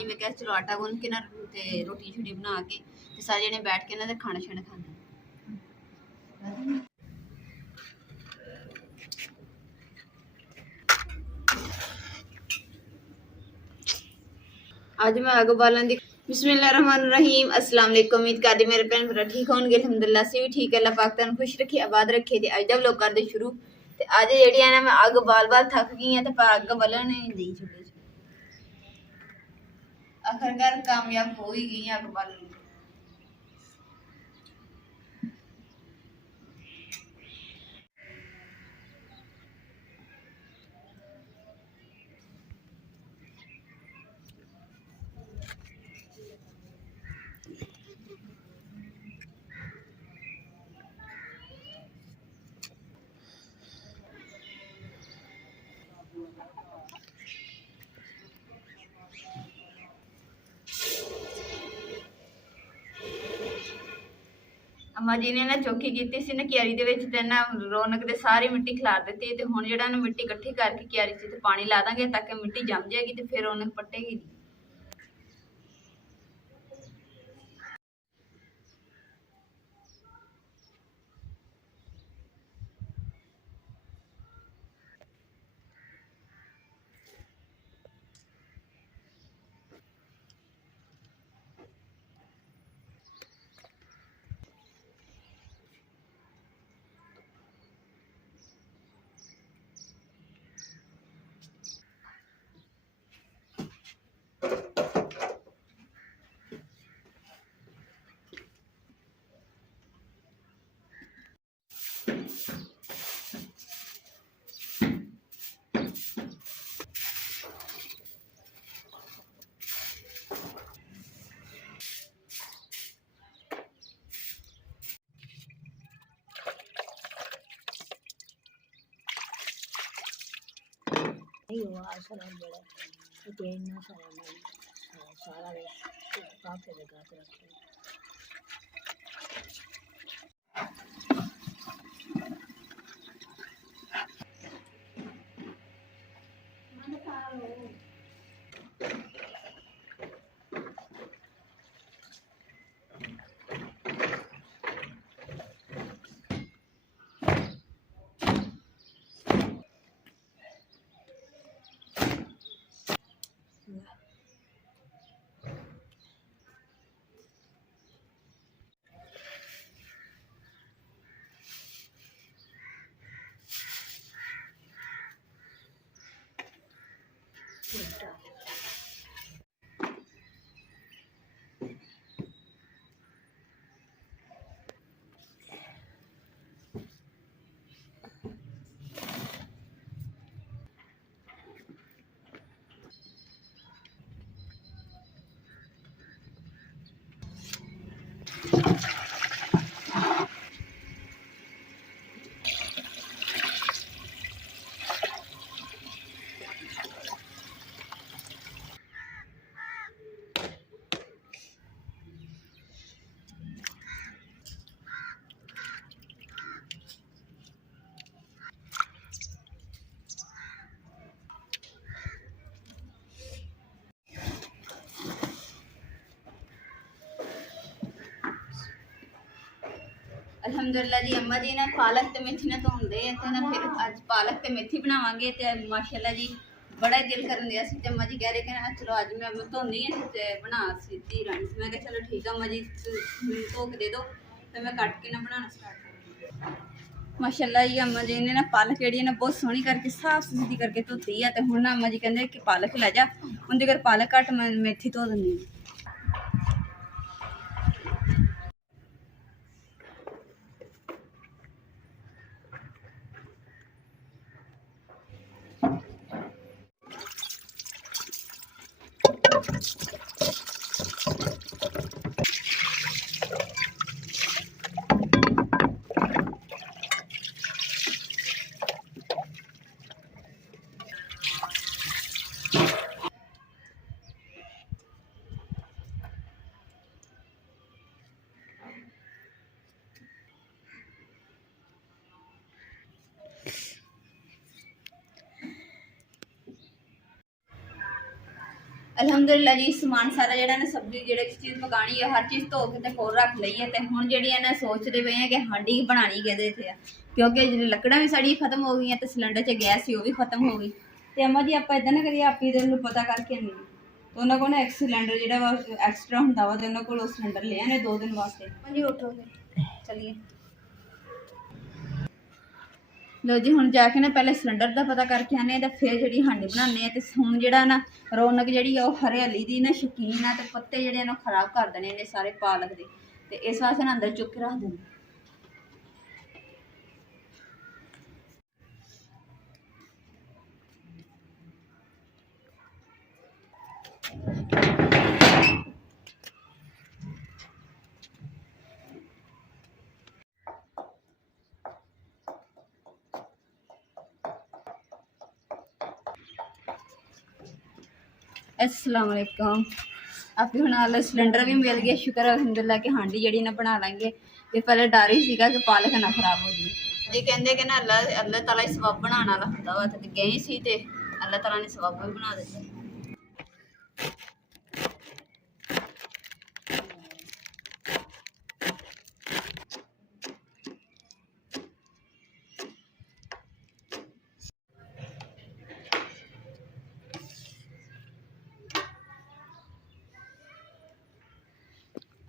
जी मैं कहा चलो आटा गुन के ना ते रोटी छोटी बना के ते सारे जने बैठ के ना ते खाना शाना खाने। आज मैं अग बालन दी बिस्मिल्लाहिर्रहमानिर्रहीम अस्सलाम वालेकुम। उम्मीद करदी मेरे भैन भरा ठीक होंगे। अल्हम्दुलिल्लाह से भी ठीक है। अल्लाह पाक तन खुश रखे आबाद रखे। ते अज दा व्लॉग करदे शुरू। ते अज जेहड़ी है ना मैं अग बाल थक गई हां ते पर अग बलन नहीं दी चुल्हे आखिरकार कामयाब हो ही गई अग बालन। अम्मा जी ने ना चौकी की सी ना क्यारी दे विच ते ना रौनक दे सारी मिट्टी खिलार दी। ते हुण जेहड़ा ना मिट्टी इकट्ठी करके क्यारी च पानी ला देंगे ताकि मिट्टी जम जाएगी ते फिर रौनक पट्टेगी नहीं। नहीं हुआ असर बड़ा इतना सारा काफी लगा के रखते हैं। अल्हम्दुलिल्लाह जी अम्मा जी ने पालक ते मेथी ने धोंदे ते ना फिर आज पालक ते मेथी बनावांगे ते माशाल्लाह जी बड़ा ही दिल करन दिया सी ते अम्मा जी कह रहे कि चलो आज मैं धोनी है ते बना सीधी रानी। मैं कहा चलो ठीक है अम्मा जी धो के दे दो तो मैं कट के ना बनाना स्टार्ट कर। माशाल्लाह जी अम्मा जी ने ना पालक जेहड़ी ना बहुत सोहनी करके साफ सुथरी करके धोती है। तो हुण ना अम्मा जी कहंदे कि पालक लै जा उंदे घर पालक घट मैं मेथी धो दिंदी। ਅਲਹਮਦੁਲਿਲਾ ਜੀ ਸਮਾਨ ਸਾਰਾ ਜਿਹੜਾ ਨਾ ਸਬਜ਼ੀ ਜਿਹੜੀ ਚੀਜ਼ ਪਕਾਣੀ ਹੈ ਹਰ ਚੀਜ਼ ਧੋ ਕੇ ਤੇ ਕੋਲ ਰੱਖ ਲਈ ਹੈ ਤੇ ਹੁਣ ਜਿਹੜੀ ਨਾ ਸੋਚਦੇ ਪਏ ਆ ਕਿ ਹਾਂਡੀ ਬਣਾਣੀ ਕਿਹਦੇ ਤੇ ਆ ਕਿਉਂਕਿ ਜਿਹੜੇ ਲੱਕੜਾਂ ਵੀ ਸਾਡੀ ਖਤਮ ਹੋ ਗਈਆਂ ਤੇ ਸਿਲੰਡਰ 'ਚ ਗੈਸ ਸੀ ਉਹ ਵੀ ਖਤਮ ਹੋ ਗਈ ਤੇ ਅੰਮਾ ਜੀ ਆਪਾਂ ਇਦਾਂ ਨਾ ਕਰੀਏ ਆਪੀ ਦੇ ਨੂੰ ਪਤਾ ਕਰਕੇ ਨਹੀਂ ਤੇ ਉਹਨਾਂ ਕੋਲ ਨਾ ਇੱਕ ਸਿਲੰਡਰ ਜਿਹੜਾ ਵਾ ਐਕਸਟਰਾ ਹੁੰਦਾ ਵਾ ਤੇ ਉਹਨਾਂ ਕੋਲ ਉਹ ਸਿਲੰਡਰ ਲਿਆ ਨੇ 2 ਦਿਨ ਵਾਸਤੇ। ਹਾਂਜੀ ਉੱਠੋ ਫਿਰ ਚਲੀਏ। ਲੋ ਜੀ ਹੁਣ ਜਾ ਕੇ ਨਾ ਪਹਿਲੇ ਸਿਲੰਡਰ ਦਾ ਪਤਾ ਕਰਕੇ ਆਨੇ ਤੇ ਫਿਰ ਜਿਹੜੀ ਹਾਂਡੀ ਬਣਾਉਂਦੇ ਆ ਤੇ ਹੁਣ ਜਿਹੜਾ ਨਾ ਰੌਣਕ ਜਿਹੜੀ ਆ ਉਹ ਹਰਿਆਲੀ ਦੀ ਨਾ ਸ਼ੌਕੀਨ ਆ ਤੇ ਪੱਤੇ ਜਿਹੜੇ ਨਾ ਖਰਾਬ ਕਰ ਦੇਣੇ ਨੇ ਸਾਰੇ ਪਾਲਕ ਦੇ ਤੇ ਇਸ ਵਾਸਤੇ ਨਾ ਅੰਦਰ ਚੁੱਕ ਕੇ ਰੱਖ ਦੇਣੇ। अस्सलाम वालेकुम। आप भी बना लो सिलेंडर भी मिल गया शुक्र अलहमदुलिल्लाह कि हांडी जड़ी ना बना लेंगे ते पहले डर ही सीगा कि पालक ना खराब हो जाए ये कहंदे कि ना अल्लाह अल्लाह ताला ही सवाब बनाने वाला हुंदा वा ते गए सी ते अल्लाह ताला ने सवाब भी बना दिता।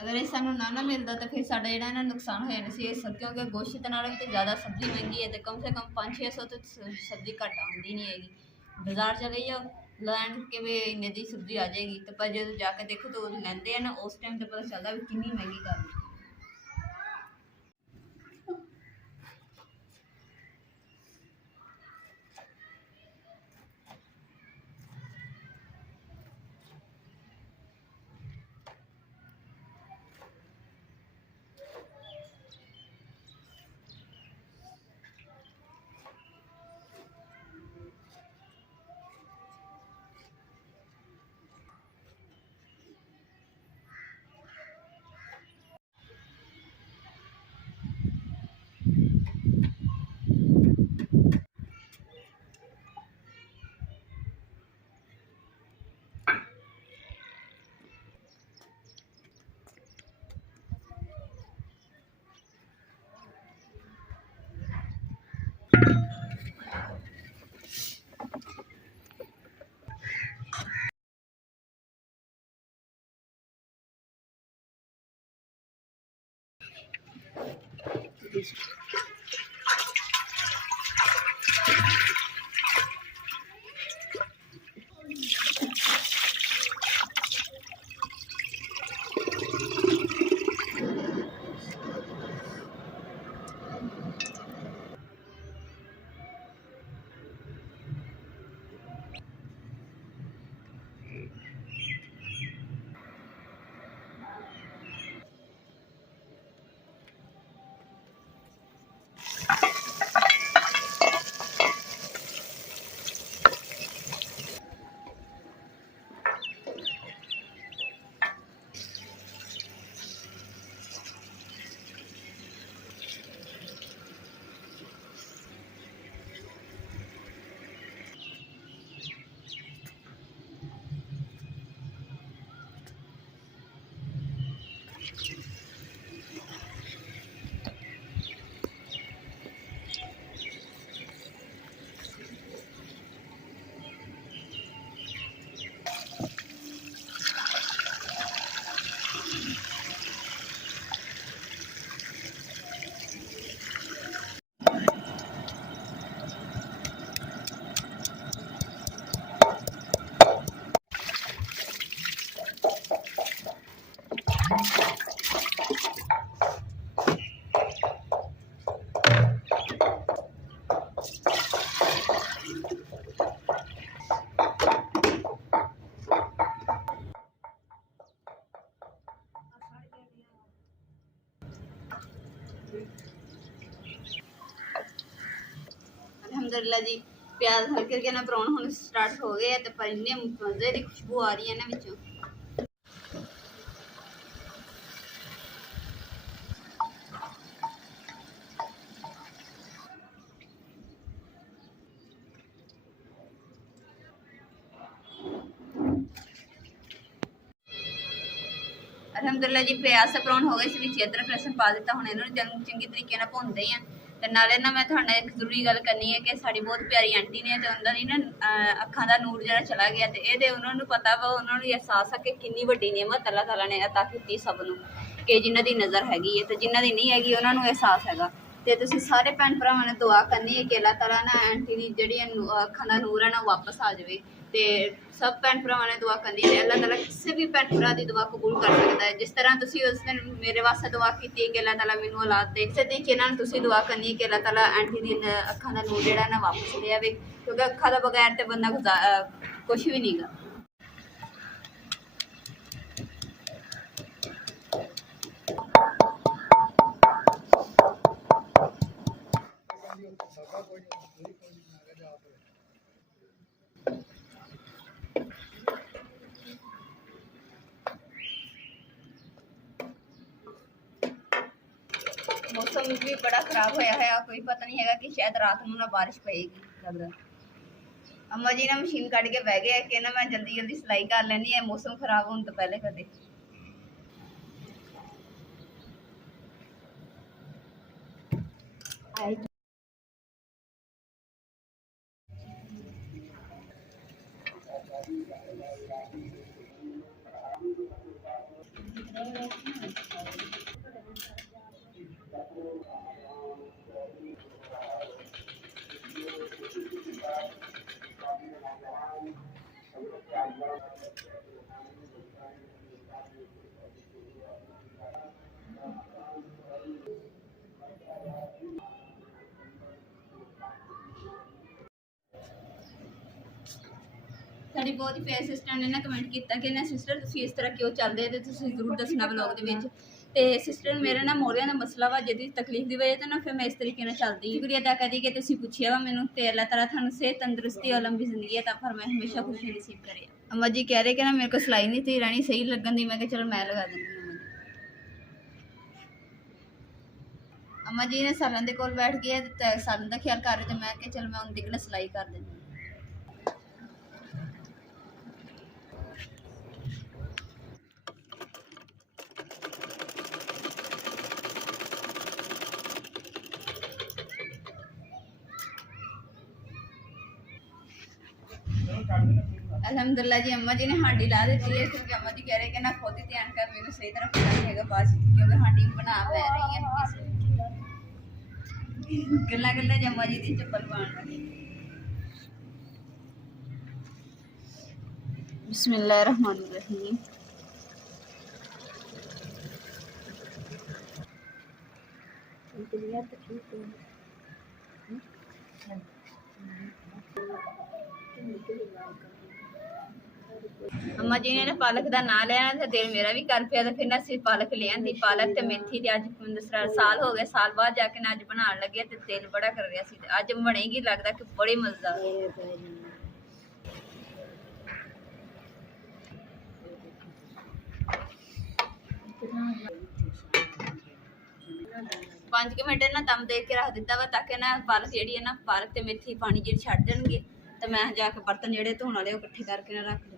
अगर ये सानू ना मिलता तो फिर साडा जेड़ा ना नुकसान हो जाना सी इस क्योंकि गोश्त नालों भी तो ज़्यादा सब्जी महंगी है तो कम से कम 500-600 तो सब्जी घट आती नहीं हैगी। बाजार चले जाओ लैन के भी इन्ने दी सब्जी आ जाएगी तो पर जो जाके देखो तो लेंदे हैं ना उस टाइम तो पता चलता भी कितनी महंगी कर दी। अल्हम्दुलिल्लाह जी प्याज हल्के हल्के ना ब्राउन होने स्टार्ट हो गए तो पर इन्ने मजे की खुशबू आ रही है ना विचों। ਅਲਹਮਦੁਲਿਲਾ ਜੀ ਪਿਆਜ਼ ਸਪਰਾਉਣ ਹੋ ਗਏ ਸੀ, ਵਿੱਚ ਅਦਰਕ ਲਸਣ ਪਾ ਦਿੱਤਾ। ਹੁਣ ਇਹਨਾਂ ਨੂੰ ਚੰਗੀ ਤਰੀਕੇ ਨਾਲ ਭੁੰਨਦੇ ਆ। ਤੇ ਨਾਲੇ ਨਾ ਮੈਂ ਤੁਹਾਡੇ ਨਾਲ ਇੱਕ ਜ਼ਰੂਰੀ ਗੱਲ ਕਰਨੀ ਹੈ ਕਿ ਸਾਡੀ ਬਹੁਤ ਪਿਆਰੀ ਆਂਟੀ ਨੇ ਤੇ ਉਹਨਾਂ ਦੀ ਨਾ ਅੱਖਾਂ ਦਾ ਨੂਰ ਜਿਹੜਾ ਚਲਾ ਗਿਆ, ਤੇ ਇਹਦੇ ਉਹਨਾਂ ਨੂੰ ਪਤਾ ਵਾ, ਉਹਨਾਂ ਨੂੰ ਅਹਿਸਾਸ ਆ ਕਿ ਕਿੰਨੀ ਵੱਡੀ ਨਿਅਮਤ ਅੱਲਾਹ ਤਾਲਾ ਨੇ ਅਤਾ ਕੀਤੀ ਸਭ ਨੂੰ, ਕਿ ਜਿਨ੍ਹਾਂ ਦੀ ਨਜ਼ਰ ਹੈਗੀ ਹੈ ਤੇ ਜਿਨ੍ਹਾਂ ਦੀ ਨਹੀਂ ਹੈਗੀ ਉਹਨਾਂ ਨੂੰ ਅਹਿਸਾਸ ਹੈਗਾ। ਤੇ ਤੁਸੀਂ ਸਾਰੇ ਭੈਣ ਭਰਾਵਾਂ ਨੇ ਦੁਆ ਕਰਨੀ ਹੈ ਕਿ ਅੱਲਾਹ ਤਾਲਾ ਨਾ ਆਂਟੀ ਦੀ ਜਿਹੜੀ ਅੱਖਾਂ ਦਾ ਨੂਰ ਹੈ ਨਾ ਵਾਪਸ ਆ ਜਾਵੇ। ਤੇ ਸਭ ਭੈਣ ਭਰਾਵਾਂ ਨੇ ਦੁਆ ਕਰਨੀ ਹੈ, ਅੱਲਾਹ ਤਾਲਾ ਕਿਸੇ ਵੀ ਭੈਣ ਭਰਾ ਦੀ ਦੁਆ ਕਬੂਲ ਕਰ ਸਕਦਾ ਹੈ। ਜਿਸ ਤਰ੍ਹਾਂ ਤੁਸੀਂ ਉਸ ਦਿਨ ਮੇਰੇ ਵਾਸਤੇ ਦੁਆ ਕੀਤੀ ਹੈ ਕਿ ਅੱਲਾਹ ਤਾਲਾ ਮੈਨੂੰ ਔਲਾਦ ਦੇ, ਇਸੇ ਤਰੀਕੇ ਨਾਲ ਤੁਸੀਂ ਦੁਆ ਕਰਨੀ ਹੈ ਕਿ ਅੱਲਾਹ ਤਾਲਾ ਆਂਟੀ ਦੀ ਅੱਖਾਂ ਦਾ ਨੂਰ ਜਿਹੜਾ ਨਾ ਵਾਪਸ ਲੈ ਆਵੇ, ਕਿਉਂਕਿ ਅੱਖਾਂ ਦਾ ਬਗੈਰ ਤੇ ਬੰਦਾ ਕੁਛ ਵੀ ਨਹੀਂਗਾ। मौसम भी बड़ा खराब होया है, कोई पता नहीं है कि शायद रात में ना बारिश पएगी लगदा। अम्मा जी ना मशीन कट के बह गए कि ना मैं जल्दी जल्दी सिलाई कर लैनी है मौसम खराब होने तो पहले कदे। ਸਾਡੀ ਬਹੁਤ ਹੀ ਪਿਆਰੀ ਸਿਸਟਰ ਨੇ ਨਾ ਕਮੈਂਟ ਕੀਤਾ ਕਿ ਨਾ ਸਿਸਟਰ ਤੁਸੀਂ ਇਸ ਤਰ੍ਹਾਂ ਕਿਉਂ ਚੱਲਦੇ ਤੇ ਤੁਸੀਂ ਜ਼ਰੂਰ ਦੱਸਣਾ ਵਲੌਗ ਦੇ ਵਿੱਚ। ਤੇ ਸਿਸਟਰ ਮੇਰੇ ਨਾ ਮੋਰਿਆਂ ਦਾ ਮਸਲਾ ਵਾ, ਜਿਹਦੀ ਤਕਲੀਫ ਦੀ ਵਜ੍ਹਾ ਤੋਂ ਨਾ ਫਿਰ ਮੈਂ ਇਸ ਤਰੀਕੇ ਨਾਲ ਚੱਲਦੀ। ਸ਼ੁਕਰੀਆ ਅਦਾ ਕਰਦੀ ਕਿ ਤੁਸੀਂ ਪੁੱਛਿਆ ਵਾ ਮੈਨੂੰ, ਤੇ ਅੱਲਾਹ ਤਾਲਾ ਤੁਹਾਨੂੰ ਸਿਹਤ ਤੰਦਰੁਸਤੀ ਔਰ ਲੰਬੀ ਜ਼ਿੰਦਗੀ ਅਤਾ ਫਰਮਾਏ, ਹਮੇਸ਼ਾ ਖੁਸ਼ੀ ਨਸੀਬ ਕਰੇ। अम्मा जी कह रहे कि ना मेरे को सिलाई नहीं थी रहनी सही लगन दी, मैं कहा चलो मैं लगा देंगी। अम्मा जी ने सालन के कोल बैठ गए ते सालन का ख्याल कर रहे थे, मैं कहा चल मैं उनकी ना सिलाई कर देंगी। अल्हम्दुलिल्लाह जी अम्मा जी ने हांडी ला दी है, क्योंकि अम्मा जी कह रहे कि ना खुद ही ध्यान कर, मैंने सही तरह पता नहीं है बाद, क्योंकि हांडी बना पै रही है गल्ला गल्ला अम्मा जी की चप्पल पान लगी। बिस्मिल्लाहिर्रहमानिर्रहीम। अम्मा जी ने पालक का ना लिया तो दिल मेरा भी कर पिया, तो फिर ना सिर्फ पालक ले आंदी, पालक ते मेथी ते अज साल हो गया, साल बाद जाके ना अज बनाने लगे ते दिल बड़ा कर रहा सी, अज बनेगी लगता कि बड़ी मजेदार। 5 मिनट ना दम दे के रख दिता वा, ताकि ना पालक जी है ना पालक ते मेथी पानी जी छड़ देंगे, तो मैं जाके बर्तन जोड़े धोने वाले इकट्ठे करके ना रख दूँ।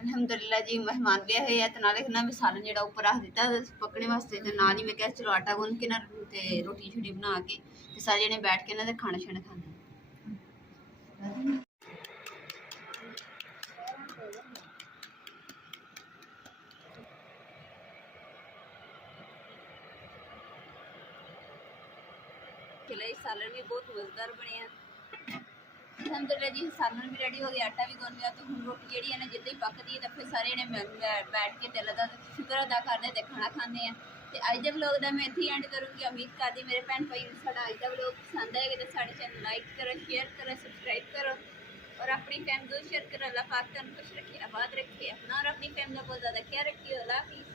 अल्हम्दुलिल्लाह जी मेहमान भी हुए तो नाले ना मैं सालन जो उपर रख दिता पकने वास्ते, तो नाल ही मैं क्या चलो आटा गुन के ना ते रोटी शोटी बना के ते सारे जने बैठ के ना ते खाना शाना खाने। सालन भी बहुत मजेदार बने। अल्हम्दुलिल्लाह जी सालन भी रेडी हो गया, आटा भी गुन लिया, तो हम रोटी जी है ना जिद्दां ही पकदी है तो फिर सारे जने बैठ के दिल का शुक्र अदा करते हैं, खाना खाने हैं। तो अज के व्लॉग का मैं इत्थे एंड करूँगी। उम्मीद करती मेरे भैन भाई साडा अज का व्लॉग पसंद आएगा तो साढ़े चैनल लाइक करो, शेयर करो, सबसक्राइब करो और अपनी फैमिली को शेयर करो। अल्लाह पाक तुहानू खुश रखे, आबाद रखे, अपना और अपनी फैमिली का बहुत ज़्यादा ख्याल रखिए। अल्लाह हाफिज़।